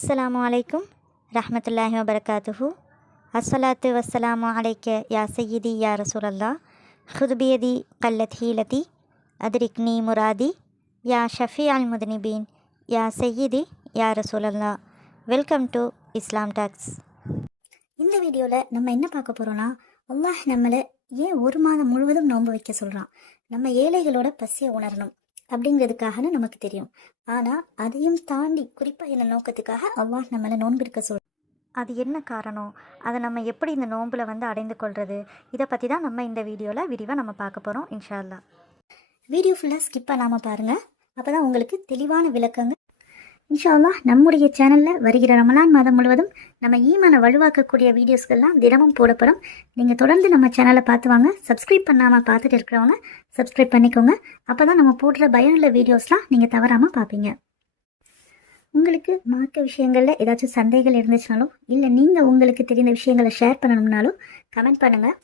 அஸ்ஸலாமு அலைக்கும் ரஹமத்துல்லாஹி வபரகாத்துஹு அஸ்ஸலாத்து வஸ்ஸலாமு அலைக்க யா சையீதி யா ரசூலல்லா ஹுதுபியதி கல்லத் ஹீலதி அதிரிக்னி முராதி யா ஷஃபி அல் முதனிபீன் யா சையீதி யா ரசூலல்லா வெல்கம் டு இஸ்லாம் டாக்ஸ் இந்த வீடியோவில் நம்ம என்ன பார்க்க போகிறோன்னா அல்லாஹ் நம்மளை ஏன் ஒரு மாதம் முழுவதும் நோன்பு வைக்க சொல்கிறான் நம்ம ஏழைகளோட பசியை உணரணும். அப்படிங்கிறதுக்காகன்னு நமக்கு தெரியும். ஆனால் அதையும் தாண்டி குறிப்பாக என்ன நோக்கத்துக்காக அல்லாஹ் நம்மளை நோன்பு இருக்க சொல் அது என்ன காரணம்? அதை நம்ம எப்படி இந்த நோம்பில் வந்து அடைந்து கொள்வது இதை பற்றி தான் நம்ம இந்த வீடியோவில் விரிவாக நம்ம பார்க்க போகிறோம் இன்ஷா வீடியோ ஃபுல்லாக ஸ்கிப் பண்ணாமல் பாருங்கள் அப்போ தான் உங்களுக்கு தெளிவான விளக்கங்கள் இன்ஷா நம்முடைய சேனலில் வருகிற ரமலான் மாதம் முழுவதும் நம்ம ஈமான வலுவாக்கக்கூடிய வீடியோஸ்கள்லாம் தினமும் போடப்படும். நீங்கள் தொடர்ந்து நம்ம சேனலை பார்த்து வாங்க. சப்ஸ்கிரைப் பண்ணாமல் பார்த்துட்டு இருக்கிறவங்க சப்ஸ்கிரைப் பண்ணிக்கோங்க. அப்போ தான் நம்ம போடுற பயனுள்ள வீடியோஸ்லாம் நீங்கள் தவறாமல் பார்ப்பீங்க. உங்களுக்கு மார்க்க விஷயங்களில் ஏதாச்சும் சந்தைகள் இருந்துச்சுனாலும் இல்லை நீங்கள் உங்களுக்கு தெரிந்த விஷயங்களை ஷேர் பண்ணணும்னாலும் கமெண்ட் பண்ணுங்கள்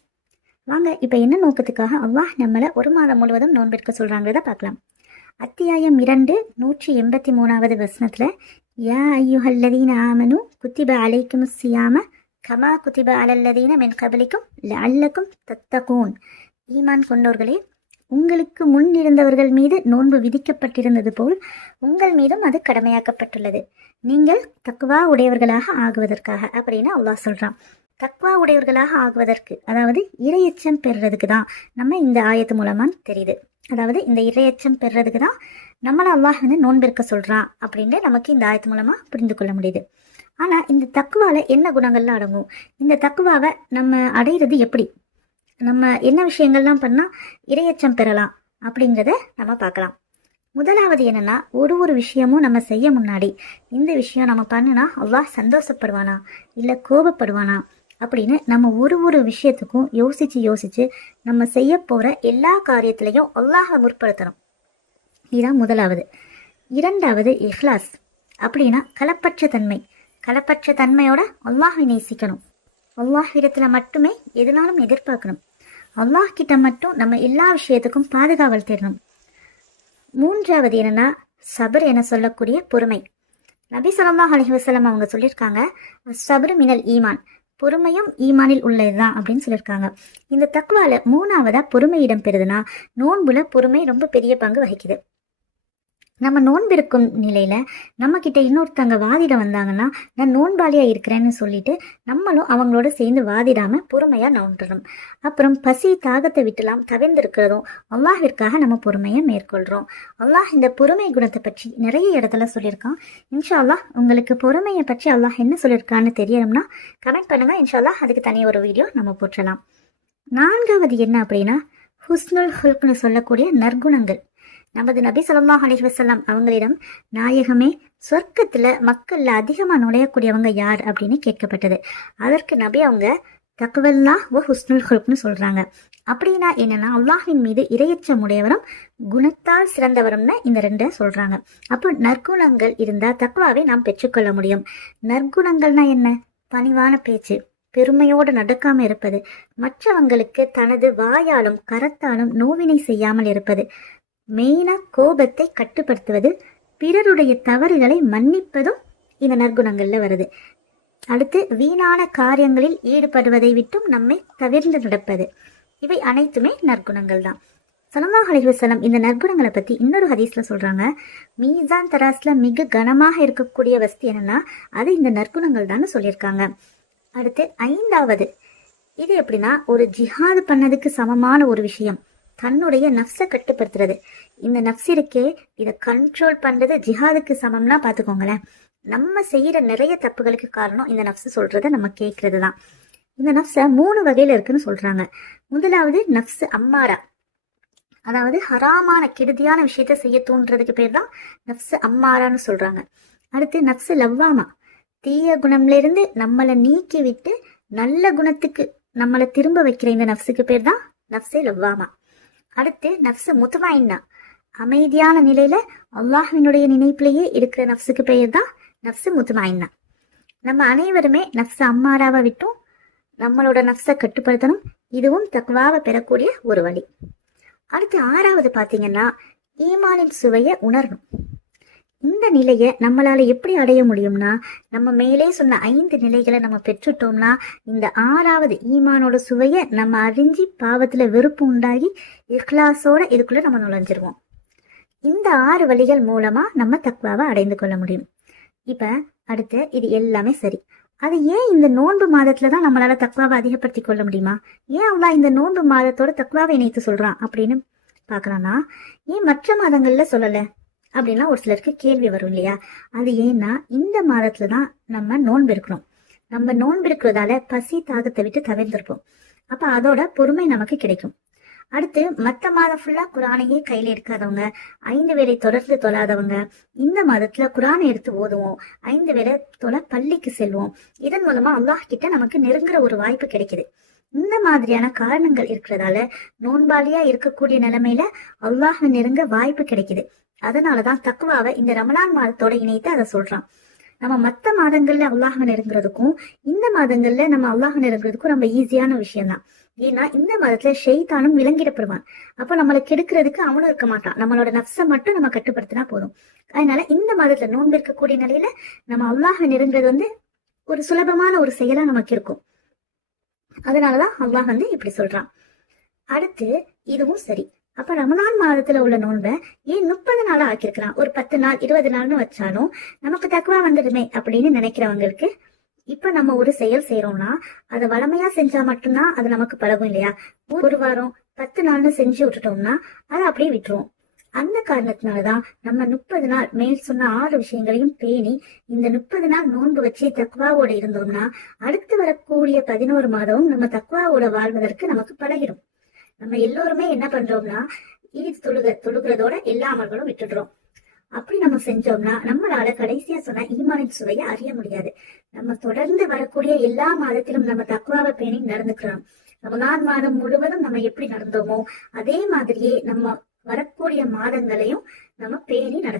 வாங்க இப்போ என்ன நோக்கத்துக்காக அவ்வா நம்மளை ஒரு மாதம் முழுவதும் நோன்பெடுக்க சொல்கிறாங்கிறத பார்க்கலாம். அத்தியாயம் இரண்டு நூற்றி எண்பத்தி மூணாவது வசனத்தில் யா ஐயுஹல்லதீன ஆமனு குத்திப அலைக்கும் சியாம கமா குத்திப அலல்லதீன மென் கபலிக்கும் அல்லக்கும் தத்தகூன். ஈமான் கொண்டோர்களே உங்களுக்கு முன் இருந்தவர்கள் மீது நோன்பு விதிக்கப்பட்டிருந்தது போல் உங்கள் மீதும் அது கடமையாக்கப்பட்டுள்ளது. நீங்கள் தக்குவா உடையவர்களாக ஆகுவதற்காக அப்படின்னு அல்லாஹ் சொல்கிறான் தக்வா உடையவர்களாக ஆகுவதற்கு அதாவது இரையச்சம் பெறுறதுக்கு தான் நம்ம இந்த ஆயத்து மூலமாக தெரியுது. அதாவது இந்த இரையச்சம் பெறுறதுக்கு தான் நம்மளை அல்லாஹ் வந்து நோன்பிருக்க சொல்கிறான் அப்படின்னு நமக்கு இந்த ஆயத்து மூலமாக புரிந்து கொள்ள முடியுது. ஆனால் இந்த தக்குவாவில் என்ன குணங்கள்லாம் அடங்கும்? இந்த தக்குவாவை நம்ம அடையிறது எப்படி? நம்ம என்ன விஷயங்கள்லாம் பண்ணால் இரையச்சம் பெறலாம் அப்படிங்கிறத நம்ம பார்க்கலாம். முதலாவது என்னென்னா ஒரு ஒரு விஷயமும் நம்ம செய்ய முன்னாடி இந்த விஷயம் நம்ம பண்ணுனா அவ்வா சந்தோஷப்படுவானா? இல்லை கோபப்படுவானா? அப்படின்னு நம்ம ஒரு ஒரு விஷயத்துக்கும் யோசித்து யோசித்து நம்ம செய்ய போகிற எல்லா காரியத்திலையும் அல்லாஹ முற்படுத்தணும். இதுதான் முதலாவது. இரண்டாவது இஹ்லாஸ். அப்படின்னா களப்பற்ற தன்மை களப்பற்ற தன்மையோட அல்லாஹை நேசிக்கணும். அல்லாஹ் இடத்துல மட்டுமே எதுனாலும் எதிர்பார்க்கணும். அல்லாஹ் கிட்ட மட்டும் நம்ம எல்லா விஷயத்துக்கும் பாதுகாவல் தேடணும். மூன்றாவது என்னன்னா சபர் என சொல்லக்கூடிய பொறுமை. நபி சொல்லாஹ் அலைஹி வசலம் அவங்க சொல்லியிருக்காங்க சபரு மினல் ஈமான். பொறுமையும் ஈமானில் உள்ளதுதான் அப்படின்னு சொல்லியிருக்காங்க. இந்த தக்குவால மூணாவதா பொறுமை இடம் பெறுதுன்னா நோன்புல பொறுமை ரொம்ப பெரிய பங்கு வகிக்குது. நம்ம நோன்பிருக்கும் நிலையில நம்ம கிட்ட இன்னொருத்தங்க வாதிட வந்தாங்கன்னா நான் நோன்பாளியா இருக்கிறேன்னு சொல்லிட்டு நம்மளும் அவங்களோட சேர்ந்து வாதிடாம பொறுமையா நோன்றணும். அப்புறம் பசி தாகத்தை விட்டுலாம் தவிர்ந்திருக்கிறதும் அல்லாஹிற்காக நம்ம பொறுமையை மேற்கொள்றோம். அல்லாஹ் இந்த பொறுமை குணத்தை பற்றி நிறைய இடத்துல சொல்லியிருக்கான். இன்ஷா அல்லாஹ் உங்களுக்கு பொறுமையை பற்றி அல்லாஹ் என்ன சொல்லியிருக்கான்னு தெரியணும்னா கமெண்ட் பண்ணுங்க. இன்ஷா அல்லாஹ் அதுக்கு தனி ஒரு வீடியோ நம்ம போற்றலாம். நான்காவது என்ன அப்படின்னா ஹுஸ்னுல் ஹுல்க்னு சொல்லக்கூடிய நற்குணங்கள். நமது நபி ஸல்லல்லாஹு அலைஹி வசல்லாம் அவங்களிடம் நாயகமே சொர்க்கத்தில் மக்களில் அதிகமாக நுழையக்கூடியவங்க யார் அப்படின்னு கேட்கப்பட்டது. அதற்கு நபி அவங்க தக்வல்லா ஓ ஹுஸ்னுல் ஹுல்க்னு சொல்கிறாங்க அப்படின்னா என்னன்னா அல்லாஹின் மீது இரையச்சம் உடையவரும் குணத்தால் சிறந்தவரும்னு இந்த ரெண்டை சொல்கிறாங்க அப்போ நற்குணங்கள் இருந்தால் தக்வாவை நாம் பெற்றுக்கொள்ள முடியும். நற்குணங்கள்னா என்ன? பணிவான பேச்சு பெருமையோடு நடக்காமல் இருப்பது மற்றவங்களுக்கு தனது வாயாலும் கரத்தாலும் நோவினை செய்யாமல் இருப்பது. மெயினா கோபத்தை கட்டுப்படுத்துவது பிறருடைய தவறுகளை மன்னிப்பதும் இந்த நற்குணங்கள்ல வருது. அடுத்து வீணான காரியங்களில் ஈடுபடுவதை விட்டும் நம்மை தவிர்ந்து நடப்பது. இவை அனைத்துமே நற்குணங்கள் தான். சலமாக அலிஹசலம் இந்த நற்குணங்களை பத்தி இன்னொரு ஹதீஸ்ல சொல்றாங்க. மீசான் தராஸ்ல மிக கனமாக இருக்கக்கூடிய வஸ்து என்னன்னா அது இந்த நற்குணங்கள் தான் சொல்லியிருக்காங்க. அடுத்து ஐந்தாவது. இது எப்படின்னா ஒரு ஜிஹாது பண்ணதுக்கு சமமான ஒரு விஷயம். தன்னுடைய நஃப்ஸை கட்டுப்படுத்துறது. இந்த நஃப்ஸ் இருக்கே இதை கண்ட்ரோல் பண்றது ஜிஹாதுக்கு சமம்னா பார்த்துக்கோங்களேன். நம்ம செய்யற நிறைய தப்புகளுக்கு காரணம் இந்த நஃப்ஸ் சொல்றத நம்ம கேட்கறது தான். இந்த நஃப்ஸை மூணு வகையில இருக்குன்னு சொல்றாங்க. முதலாவது நஃப்ஸ் அம்மாரா. அதாவது ஹராமான கெடுதியான விஷயத்த செய்ய தூண்டுறதுக்கு பேர் தான் நஃப்ஸ் அம்மாரான்னு சொல்றாங்க. அடுத்து நஃப்ஸ் லவ்வாமா. தீய குணம்ல இருந்து நம்மளை நீக்கி விட்டு நல்ல குணத்துக்கு நம்மளை திரும்ப வைக்கிற இந்த நஃப்ஸுக்கு பேர் தான் நஃப்ஸே லவ்வாமா. அடுத்து நஃப்ஸ் முத்துமாயின்னா. அமைதியான நிலையில அல்லாஹினுடைய நினைப்பிலேயே இருக்கிற நஃப்ஸுக்கு பெயர் தான் நஃப்ஸ் முத்துமாயின்னா. நம்ம அனைவருமே நஃப்ஸ் அம்மாராவை விட்டும். நம்மளோட நஃப்ஸை கட்டுப்படுத்தணும். இதுவும் தக்வாவை பெறக்கூடிய ஒரு வழி. அடுத்து ஆறாவது பார்த்தீங்கன்னா ஈமானின் சுவையை உணரணும். இந்த நிலையை நம்மளால எப்படி அடைய முடியும்னா நம்ம மேலே சொன்ன ஐந்து நிலைகளை நம்ம பெற்றுட்டோம்னா இந்த ஆறாவது ஈமானோட சுவையை நம்ம அறிஞ்சு பாவத்துல வெறுப்பு உண்டாகி இஹ்லாஸோட இதுக்குள்ள நம்ம நுழைஞ்சிருவோம். இந்த ஆறு வழிகள் மூலமா நம்ம தக்வாவை அடைந்து கொள்ள முடியும். இப்ப அடுத்து இது எல்லாமே சரி. அது ஏன் இந்த நோன்பு மாதத்துல தான் நம்மளால தக்வாவை அதிகப்படுத்தி கொள்ள முடியுமா? ஏன் அல்லாஹ் இந்த நோன்பு மாதத்தோட தக்வாவை இணைத்து சொல்றான் அப்படின்னு பார்க்கலாம்னா ஏன் மற்ற மாதங்கள்ல சொல்லலை? அப்படின்னா ஒரு சிலருக்கு கேள்வி வரும் இல்லையா? அது ஏன்னா இந்த மாதத்துல தான் நம்ம நோன்பு இருக்கணும் நம்ம நோன்பு இருக்கிறதால பசி தாகத்தை விட்டு தவிர்த்திருப்போம். அப்ப அதோட பொறுமை நமக்கு கிடைக்கும். அடுத்து மத்த மாதம் ஃபுல்லா குரானையே கையில எடுக்காதவங்க ஐந்து வேளை தொடர்ந்து தொழாதவங்க இந்த மாதத்துல குரானை எடுத்து ஓதுவோம் ஐந்து வேளை தொலை பள்ளிக்கு செல்வோம். இதன் மூலமா அல்லாஹ் கிட்ட நமக்கு நெருங்குற ஒரு வாய்ப்பு கிடைக்குது. இந்த மாதிரியான காரணங்கள் இருக்கிறதால நோன்பாளியா இருக்கக்கூடிய நிலைமையில அல்லாஹ் நெருங்க வாய்ப்பு கிடைக்குது. அதனாலதான் தக்குவாவை இந்த ரமலான் மாதத்தோட இணைத்து அதை சொல்றான். நம்ம மத்த மாதங்கள்ல அல்லாஹ் நெருங்குறதுக்கும் இந்த மாதங்கள்ல நம்ம அல்லாஹ் நெருங்குறதுக்கும் ரொம்ப ஈஸியான விஷயம் தான் ஏன்னா இந்த மாதத்துல ஷெய்தானும் விலங்கிடப்படுவான். அப்ப நம்மளை கெடுக்கிறதுக்கு அவனும் இருக்க மாட்டான். நம்மளோட நப்சை மட்டும் நம்ம கட்டுப்படுத்தினா போதும். அதனால இந்த மாதத்துல நோன்பு இருக்கக்கூடிய நிலையில நம்ம அல்லாஹ் நெருங்குறது வந்து ஒரு சுலபமான ஒரு செயலா நமக்கு இருக்கும். அதனாலதான் அல்லாஹ் வந்து இப்படி சொல்றான். அடுத்து இதுவும் சரி. அப்ப ரமலான் மாதத்துல உள்ள நோன்பை ஏன் முப்பது நாளா ஆக்கியிருக்கிறான்? ஒரு பத்து நாள் இருபது நாள்னு வச்சாலும் நமக்கு தக்குவா வந்துடுமே அப்படின்னு நினைக்கிறவங்களுக்கு இப்ப நம்ம ஒரு செயல் செய்யறோம்னா அதை வளமையா செஞ்சா மட்டும்தான் அது நமக்கு பழகும் இல்லையா? ஒரு வாரம் பத்து நாள்னு செஞ்சு விட்டுட்டோம்னா அதை அப்படியே விட்டுருவோம். அந்த காரணத்தினாலதான் நம்ம முப்பது நாள் மேல் சொன்ன ஆறு விஷயங்களையும் பேணி இந்த முப்பது நாள் நோன்பு வச்சு தக்குவாவோட இருந்தோம்னா அடுத்து வரக்கூடிய பதினோரு மாதமும் நம்ம தக்குவாவோட வாழ்வதற்கு நமக்கு பழகிடும். நம்ம எல்லோருமே என்ன பண்றோம்னா ஈத் தொழுக தொழுகிறதோட எல்லா அமல்களும் விட்டுடுறோம். அப்படி நம்ம செஞ்சோம்னா நம்மளால கடைசியா சொன்ன ஈமானின் சுவையை அறிய முடியாது. நம்ம தொடர்ந்து வரக்கூடிய எல்லா மாதத்திலும் நம்ம தக்குவாவை பேணி நடந்துக்கிறோம். ரமலான் மாதம் முழுவதும் நம்ம எப்படி நடந்தோமோ அதே மாதிரியே நம்ம வரக்கூடிய மாதங்களையும் நம்ம பேணி நடக்கணும்